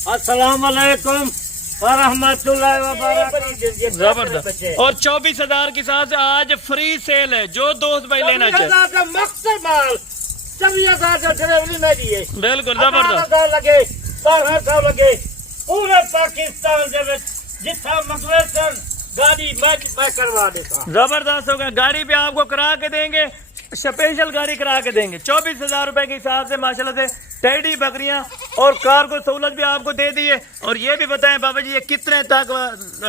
अस्सलाम वालेकुम वरहमतुल्लाहि वबरकातुहू। जबरदस्त। और 24,000 के साथ आज फ्री सेल है, जो दोस्त भाई लेना चाहे। बिल्कुल जबरदस्त लगे 1200 लगे पूरे पाकिस्तान जितना मंगवे सन गाड़ी मैं करवा देता। जबरदस्त होगा। गाड़ी भी आपको करा के देंगे, स्पेशल गाड़ी करा के देंगे 24,000 रुपए के हिसाब से माशाल्लाह से टेडी बकरियां और कार को सहूलत भी आपको दे दी है। और ये भी बताएं बाबा जी, ये कितने तक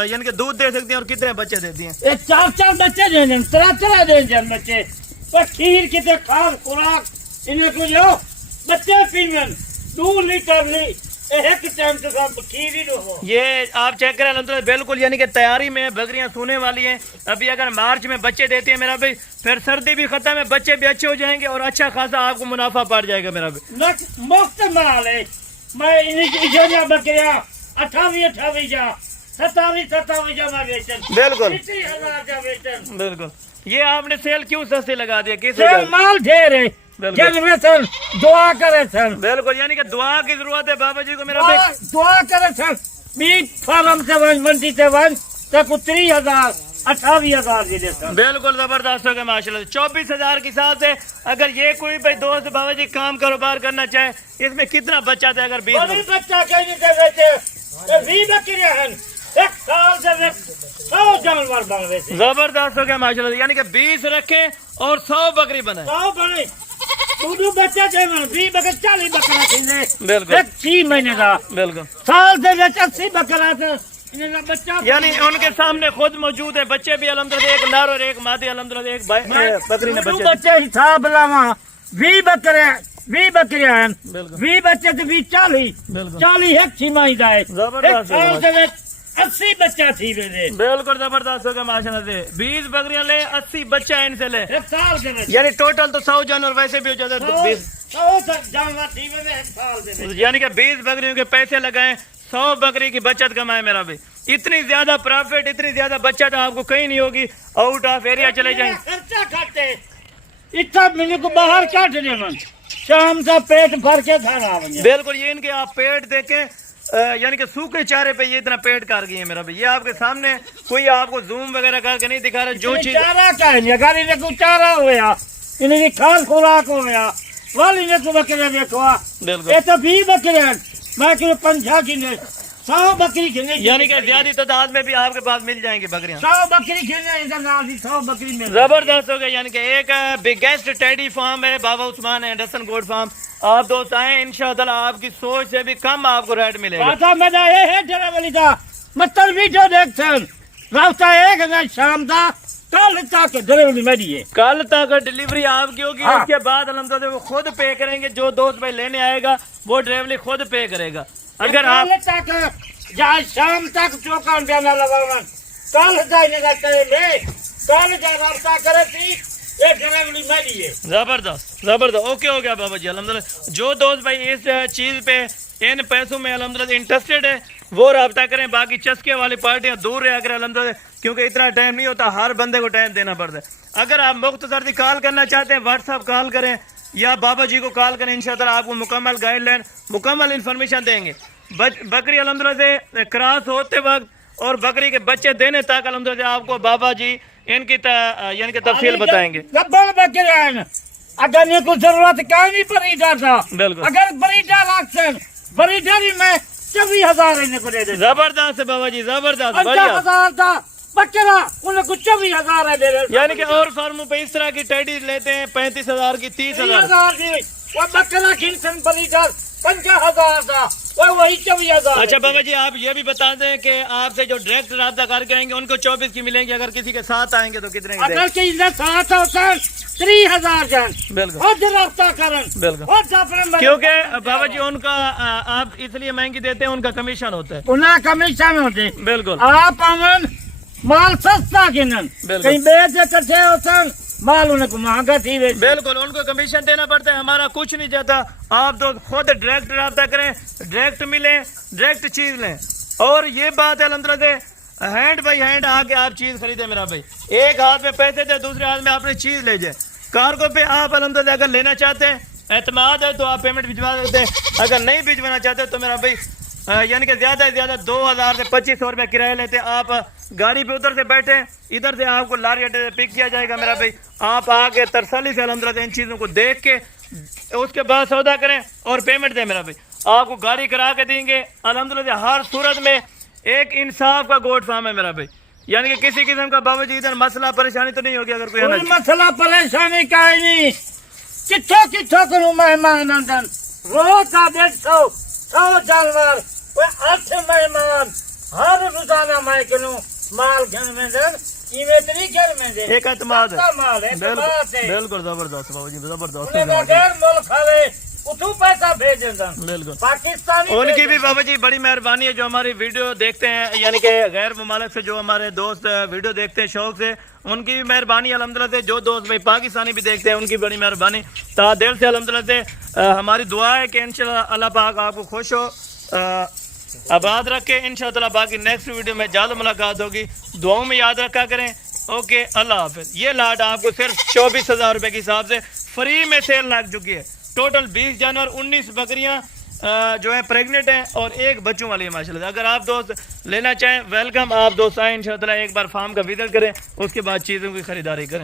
यानी कि दूध दे सकती हैं और कितने बच्चे देती हैं? ये 4 बच्चे दें, 3 दें बच्चे। तो खीर कितने खास खुराक इन्हें कुछ हो बच्चे पीवन 2 लीटर ली एक टाइम के साथ खीर ही हो। ये आप चेक करें अल्हम्दुलिल्लाह बिल्कुल यानी कि तैयारी में बकरियां सोने वाली हैं। अभी अगर मार्च में बच्चे देती है मेरा भाई, फिर सर्दी भी खत्म है, बच्चे भी अच्छे हो जाएंगे और अच्छा खासा आपको मुनाफा पड़ जाएगा मेरा भाई। मुफ्त माल है। मैं इन्हीं बकरियां 28 जा 27 जा मैं बेचन। बिल्कुल 30,000 जा बेचन। बिल्कुल। ये आपने सेल क्यों सस्ती लगा दिया? किस माल ढेर है सन दुआ करे सन। बिल्कुल, यानी कि दुआ की जरूरत है बाबा जी को मेरा भाई। दुआ करे सन बीच फार्म से वन मंडी से वन तक 30,000 28,000 की देता। बिल्कुल जबरदस्त हो गया माशाल्लाह। 24,000 के साथ से अगर ये कोई भाई दोस्त बाबा जी काम कारोबार करना चाहे, इसमें कितना बच्चा था? अगर 20 बच्चा कहीं एक साल से 100 जानवर बन गए। जबरदस्त हो गया माशाल्लाह। यानी कि 20 रखे और 100 बकरी बनाए। 100 बने 2 बच्चा 20 बकरा 40 बकरा थी। बिल्कुल 6 महीने का। बिल्कुल साल से 80 बकरा था बच्चा। यानी उनके सामने खुद मौजूद है। बच्चे भी अल्हम्दुलिल्लाह एक नर और एक मादी अल्हम्दुलिल्लाह एक बकरी ने बच्चे हिसाब लावा 20 बकरे 20 बकरियां हैं। 20 बच्चे तो 20 40 एक छिमाई दाए। जबरदस्त 80 बच्चा थी मेरे। बिल्कुल जबरदस्त हो गया माशाल्लाह से। 20 बकरियां ले 80 बच्चा इनसे ले, एक साल के यानी टोटल तो 100 जानवर वैसे भी हो जाता है। 100 जानवर थी मेरे एक साल से। यानी कि 20 बकरियों के पैसे लगाए, 100 बकरी की बचत कमाए मेरा भाई। इतनी ज्यादा प्रॉफिट, इतनी ज्यादा बचत आपको कहीं नहीं होगी। आउट ऑफ एरिया चले जाए खर्चा खाते इतना मिले को बाहर काट देना, शाम का पेट भर के घर आवेंगे। बिल्कुल, ये इनके आप पेट देखें, यानी कि सूखे चारे पे ये इतना पेट कर गई है मेरा भाई। ये आपके सामने कोई आपको जूम वगैरह करके नहीं दिखा रहा। जो चीज चारा का है गाड़ी ने को चारा होया, इन्हें खास खुराक होया वाली ने को बकरे देखो। बिल्कुल ये तो 20 बकरे मैं कि 50 किने 100 बकरी खिले, यानी कि ज्यादा तादाद में भी आपके पास मिल जाएंगी बकरियां। 100 बकरी खिले इधर नाल 100 बकरी में। जबरदस्त हो गया। यानी कि एक बिगेस्ट टेडी फार्म है बाबा उस्मान एंडरसन गोट फार्म। आप दोस्त आए, इंशाअल्लाह आपकी सोच से भी कम आपको रेट मिलेगा। पता मजा ये है ड्राइवरी का मतलब वीडियो देखते रास्ता एक है शाम का कल तक डिलीवरी मेरी है। कल तक डिलीवरी आपकी होगी। हाँ। उसके बाद अल्हम्दुलिल्लाह वो खुद पे करेंगे। जो दोस्त भाई लेने आएगा वो डिलीवरी खुद पे करेगा। अगर आप तक जहाँ शाम तक चौकान देना लगा कल जाने का ले कल जा रास्ता करे थी ये डिलीवरी मेरी है। जबरदस्त जबरदस्त ओके हो गया बाबा जी अल्हम्दुलिल्लाह। जो दोस्त भाई इस चीज पे इन पैसों में अल्हम्दुलिल्लाह इंटरेस्टेड है वो रब्ता करें। बाकी चस्के वाली पार्टियां दूर रहा करें अल्हम्दुलिल्लाह, क्योंकि इतना टाइम नहीं होता, हर बंदे को टाइम देना पड़ता है। अगर आप मुख्तसर सी कॉल करना चाहते हैं व्हाट्सअप कॉल करें या बाबा जी को कॉल करें, इंशाअल्लाह आपको मुकम्मल गाइडलाइन मुकम्मल इन्फॉर्मेशन देंगे। बकरी अल्हम्दुलिल्लाह से क्रॉस होते वक्त और बकरी के बच्चे देने तक अल्हम्दुलिल्लाह आपको बाबा जी इनकी यानी कि तफसील बताएंगे। अगर ये कुछ जरूरत क्या नहीं बरीडर था। बिल्कुल अगर बरीडर रखते बरीडर ही मैं 24,000 इन्हें को दे दे। जबरदस्त है बाबा जी जबरदस्त। 50,000 था बच्चा उन्हें कुछ 24,000 है दे दे। यानी कि और फार्मों पे इस तरह की टेडी लेते हैं 35,000 की 30,000 की। वो बच्चा खिलसन बरीडर 50,000 था वही 24,000। अच्छा बाबा जी आप ये भी बता दें कि आपसे जो डायरेक्ट राब्ता करके आएंगे उनको 24 की मिलेंगी। अगर किसी के साथ आएंगे तो कितने की? अगर किसी के साथ होता 30,000 जन बिल्कुल रास्ता करें बिल्कुल, क्योंकि बाबा जी उनका आप इसलिए महंगी देते हैं, उनका कमीशन होता है। उनका कमीशन होते बिल्कुल। आप अमन माल सस्ता गिनन कहीं बेच इकट्ठे होता माल उनको महंगा थी। बिल्कुल उनको कमीशन देना पड़ता है, हमारा कुछ नहीं जाता। आप तो खुद डायरेक्ट रब्ता करें, डायरेक्ट मिले, डायरेक्ट चीज लें। और ये बात है अल्हम्दुलिल्लाह से हैंड बाई हैंड आके आप चीज खरीदे मेरा भाई। एक हाथ में पैसे थे, दूसरे हाथ में आपने चीज ले जाए। कार्गो पे आप अल्हम्दुलिल्लाह अगर लेना चाहते हैं, एतमाद है तो आप पेमेंट भिजवा सकते हैं। अगर नहीं भिजवाना चाहते तो मेरा भाई यानी कि ज़्यादा से ज़्यादा 2000 से 2500 रुपये किराया लेते हैं। आप गाड़ी पे उधर से बैठे, इधर से आपको लारी अड्डे से पिक किया जाएगा मेरा भाई। आप आके तरसली से अल्हम्दुलिल्लाह इन चीज़ों को देख के उसके बाद सौदा करें और पेमेंट दें मेरा भाई। आपको गाड़ी करा के देंगे अल्हम्दुलिल्लाह। हर सूरत में एक इंसाफ का गोट फार्म है मेरा भाई, यानी कि किसी किस्म का बाबा जी इधर मसला परेशानी तो नहीं होगी। अगर कोई मसला परेशानी का ही नहीं, किथों किथों को मेहमान आंदन, रोज का 100 जानवर, 8 मेहमान हर रोजाना मैं करूं माल घर में दर इवेतरी घर में दे एक एतमाद है। माल है बिल्कुल जबरदस्त बाबा जी, जबरदस्त गैर मुल्क खाले उठू पैसा भेज दें। बिल्कुल पाकिस्तानी उनकी भी बाबा जी बड़ी मेहरबानी है जो हमारी वीडियो देखते हैं, यानी कि गैर ममालिक से जो हमारे दोस्त वीडियो देखते हैं शौक से, उनकी भी मेहरबानी अल्हम्दुलिल्लाह से। जो दोस्त भाई पाकिस्तानी भी देखते हैं उनकी बड़ी मेहरबानी। दिल से अल्हम्दुलिल्लाह से हमारी दुआ है कि इंशाल्लाह अल्लाह पाक आपको खुश हो, आबाद रखे। इंशाअल्लाह बाकी नेक्स्ट वीडियो में जल्द मुलाकात होगी, दुआओं में याद रखा करें। ओके, अल्लाह हाफिज़। ये लाट आपको सिर्फ 24,000 रुपये के हिसाब से फ्री में सेल लग चुकी है। टोटल 20 जानवर, 19 बकरियां जो है प्रेग्नेंट हैं और एक बच्चों वाली है माशाल्लाह। अगर आप दोस्त लेना चाहें वेलकम, आप दोस्त आए इंशाअल्लाह, एक बार फार्म का विजिट करें, उसके बाद चीज़ों की खरीदारी करें।